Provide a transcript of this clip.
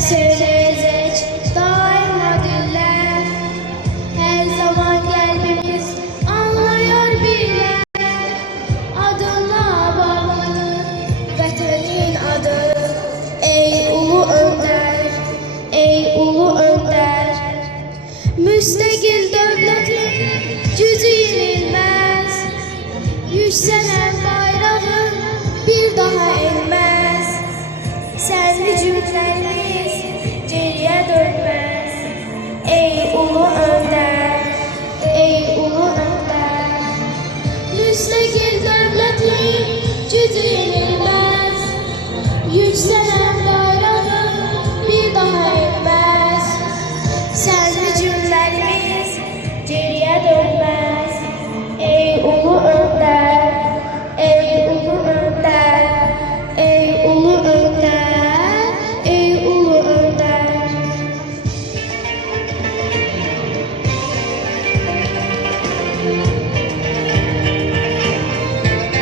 sen söyleyecek daima diller. Her zaman kalbimiz anlıyor bile. Adınla bağlı vatanın adı. Ey ulu önder, ey ulu önder. Müstakil devletin gücü yenilmez. Yükselen